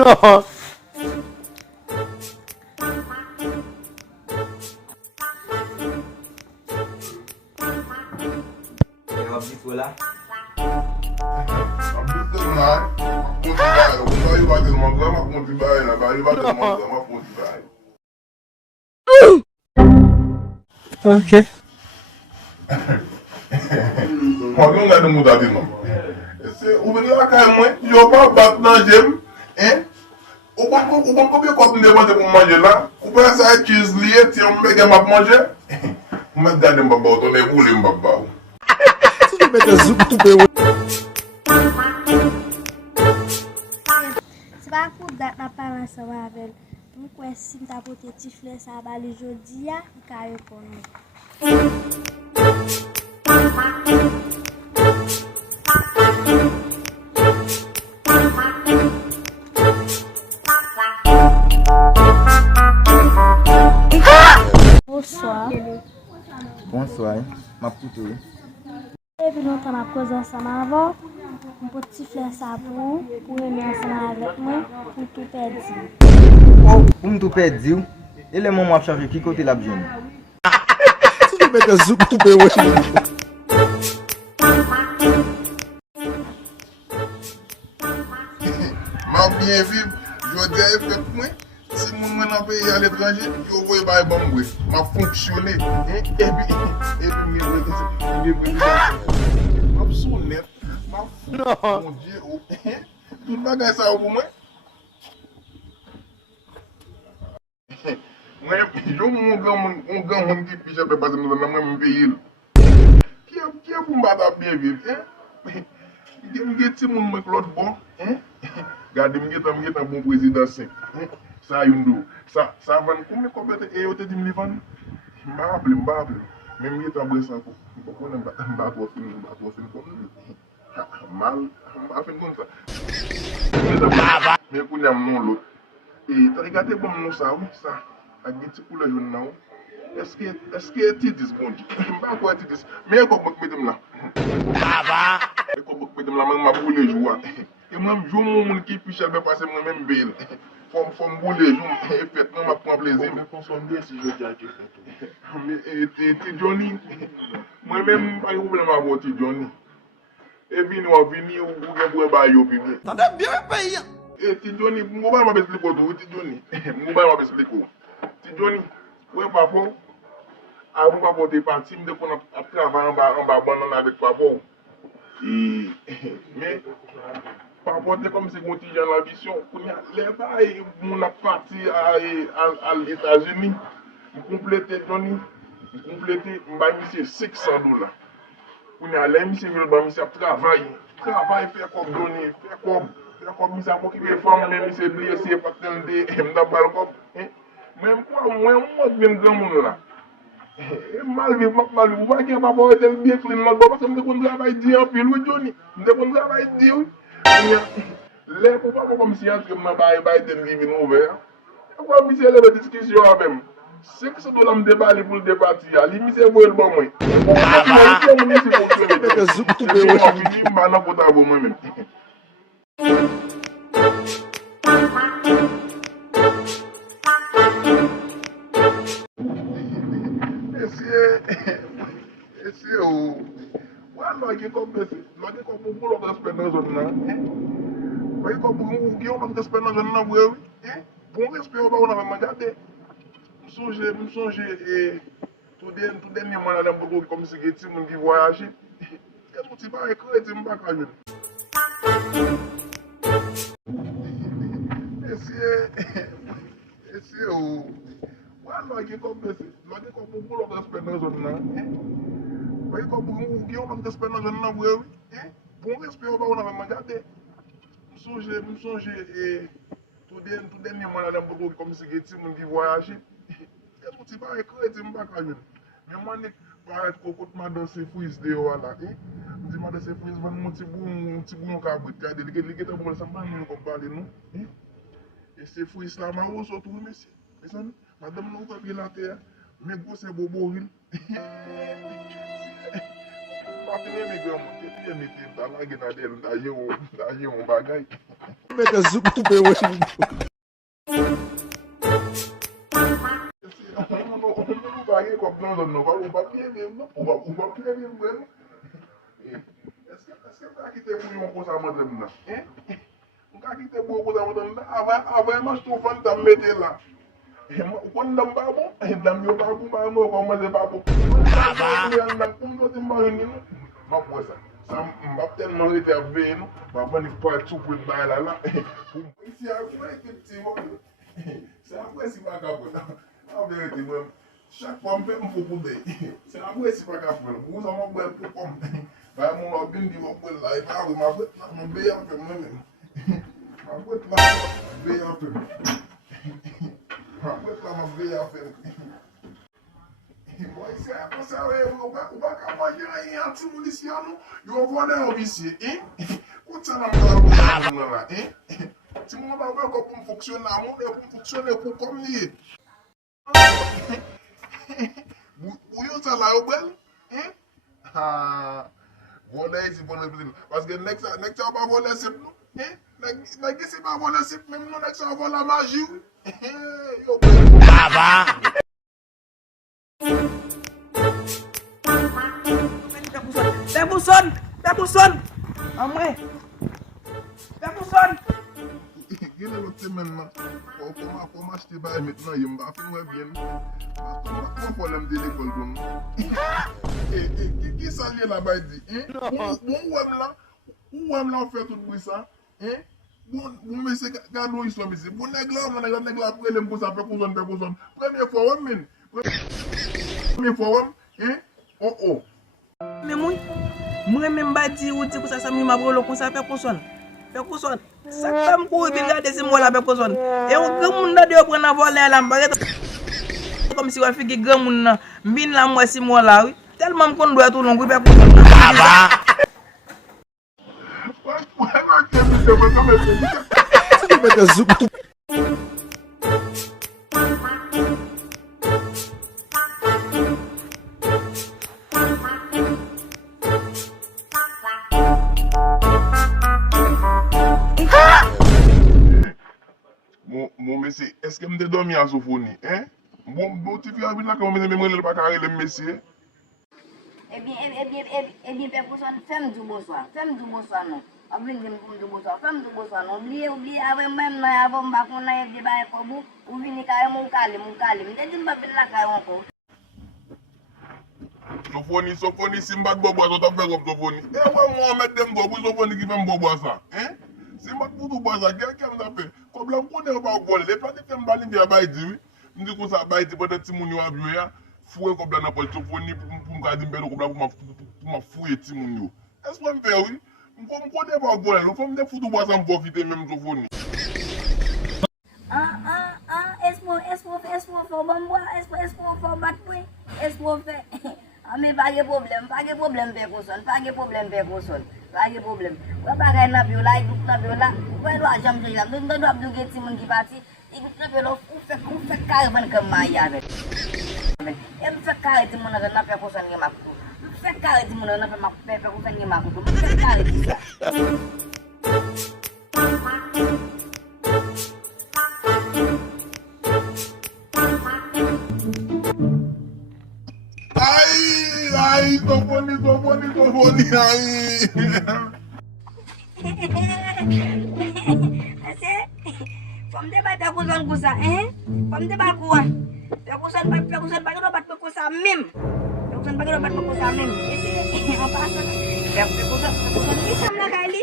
Non. Voilà. Ok. Mwen gade mou dati nan. Ou veni la kay mwen, yo pa bat nan jem, ou kon kopye kop mde manje pou manje la, ou pa sa e cheese liye, ti yon mbe gen map manje, mwen gade mbaba ou, ton e voule mbaba ou. Se pa kou dat na paran sa wavel, mwen kwen si mta pote tifle sa bali jodi ya, yi ka repon mwen. Bonsoir. Bonsoir, ma poutou. E vi nou tan ap koz ansaman avon, mwen pote tifle sa pou reme ansaman avek mwen, pou tou perdi. Oh, pou mtou perdi ou? E le moun mwap chanje ki kote la bjen? Ma bien viv, jodi a e fet mwen, si moun mwen an peyi al etranje, yo voye baye bambwe, ma fonksyone, epi mwen map sou net, ma fok, mon die ou, tout bagay sa ou pou mwen. Yo moun gan moun ki piche pe pase mwen nan mwen peyi il. Ki pou mbata bien viv, Mwen gen ti moun mwen klot bon, gade mwen gen bon prezidansen, sa yon do, sa van kou mwen kompete e yo te di mwen van, mba aple, men mwen gen bre sa kou, mwen konen mba fin kon, mal, mba fin kon sa. Men kou nyam non lot, ta regate bon moun sa ou, sa, ak gen ti koule joun nan ou, eske ti dis bon di, mba kwa ti dis, men yon kok mwen la. E ko bok pedem la man ma boule jwa. E mwen jou moun ki piche albe pase mwen men bel. Fom boule jou, e fet nan ma pran pleze. Mwen konsonde si jodi a ki fet. Ti Johnny, mwen men pa yon problem avon ti Johnny. E vini ou gen bwe ba yo vini. Tande bien peyi. Ti Johnny, mwen ba yon mabes liko tou, ti Johnny. Mwen ba yon mabes liko. Ti Johnny, mwen papo, avon papo te pati, mwen de kon ap travay an ba banan avek papo. Mais par rapport à comme c'est contingent la vision, les bails mon a parti à les États-Unis, compléter Johnny, compléter m'a mis $600. On a les monsieur veut ba monsieur travail faire comme donner, faire comme monsieur pour qui femme même monsieur blessé pas tendre m'da bal comme même quoi moi même grand monde là. Mal vivre, vous voyez pas pour être bien clean là parce que me kon travail di en pile oui Johnny me kon travail di oui les pour pas comme si entre me bail den living ouvert quoi monsieur la discussion avec $600 me déballer pour le départir ali monsieur voye le bon moi moi même esse o lagi ko bu lo gaspe na zone na vai ko bu ki o lo gaspe na zone na bwe bon respect ba ona ma jade msonge tout dernier mois là beaucoup comme si que ti moun ki voyage est-ce que tu vas écrire ti m'pa ka jone esse o lagi ko bu lo gaspe na zone na vai ko bu ki o lo gaspe na zone na bwe bon respect ba ona ma jade msonge tout dernier mois là beaucoup comme si que ti moun ki voyage est-ce que tu vas écrire ti m'pa ka jone mais moi nek paraît kokot ma danser fouis de wala me dit ma danser fouis van mon ti bou ka bout ka de li ta bon ça pas nous comme parler nous et c'est fouis là ma ou surtout monsieur mes amis madame nous pas la terre mais gros c'est boboril pas tenir mes gars moi tu mettre dans la grenade d'ailleurs on bagay Mete zouk toupe wesh. Mbap tellement réservé, nous. Maman, il parle tout pour le bail là. C'est après que tu vois. C'est après si pas capable. En vérité, moi, chaque fois, je fais un faux coup d'œil. C'est après si pas capable. Vous avez un bon pour comme. Bah, mon organe dit, mon bon là, il va avoir ma béa en fait moi-même. Ma boîte là, ma béa en fait. Ma boîte là, ma béa en fait. C'est comme ça, on va manger un petit policier, nous vont un officier. Quand ça n'a pas là, si on va voir comment fonctionne, pour fonctionner pour comme lié. Vous ça là, au bel? Ah, voilà, c'est bon, parce que next time, on va voler c'est nous. Next c'est pas voler c'est même nous, next on va la magie. Baba. Perpousson! En vrai! Perpousson! Il est l'autre semaine, comment acheter bail maintenant, il m'a fait moi bien. Comment problème de l'école comme qui s'allie là-bas dit, bon où là on fait tout bruit ça, bon monsieur gardons islam ici, bon nèg là après les pour ça fait personne. Première fois oh. Mais moi même pas dire ou dire que ça m'a brûlé comme ça Perpousson. Perpousson, ça femme pour regarder ces mots là Perpousson. Et on grand monde de prendre voler là comme si on fait que grand monde bin là moi 6 mois là oui. Tellement qu'on doit tout long Perpousson. Mete zouk toupe. Mon monsieur, est-ce que je me dormi à Sophonie? Bon, tu fais avec là quand je me pas carré le monsieur. Eh bien, Perpousson, fais-moi du bonsoir. Non. Oublie du bonsoir. Fais-moi du bonsoir. Non. Oubliez, avant même, avant, on va qu'on ait des bails pour vous. Ou venez carrément, mon calme. Je dis, pas venir là, carrément encore. Sophonie, si je ne bois pas, je vais faire comme Sophonie. Moi, mettre dem bois pour Sophonie qui fait boire ça. Si je ne bois pas ça, quelqu'un m'a fait. Comme là, je ne peux pas voler. Les parties qui me balent bien, je dis, je dis que ça, je dis, peut-être si mon a vu, fouiller comme là, n'importe Sophonie pour me garder comme là, pour me fouiller Timounio. Est-ce que je me fais, oui? Je ne peux pas voler. Il faut me foutre boire ça, me profiter même Sophonie. Est-ce qu'on bon bois? Est-ce qu'on battre pour? Est-ce qu'on fait? Mais pas de problème, Perpousson. Pas de problème. On va pas na viola, il groupe na viola. On doit jamais dire, nous doit bloquer Timon qui parti. Il groupe na viola, on fait carrément comme Maya avec. Et on fait carré Timon na Perpousson qui m'a coutu. On fait carré Timon na Perpousson qui m'a coutu. On fait carré ça. Ai, Sophonie, ai. Faut me débattre Perpousson pour ça, Faut me débattre quoi? Perpousson pas que battre pour ça même. Perpousson pas que battre pour ça même. Et en passant, Perpousson qui chambre la Kali,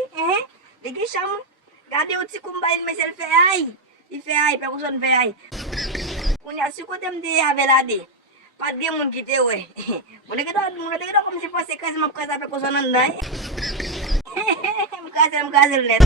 Les qui chambre. Regardez au petit combat, mais elle fait aïe. Il fait aïe, Perpousson fait aïe. On y a su côté me avec la dé. Pas de monde qui était ouais. Mon gars, comme si fosse quasiment prêt à faire qu'on s'en ait. Me casse le net.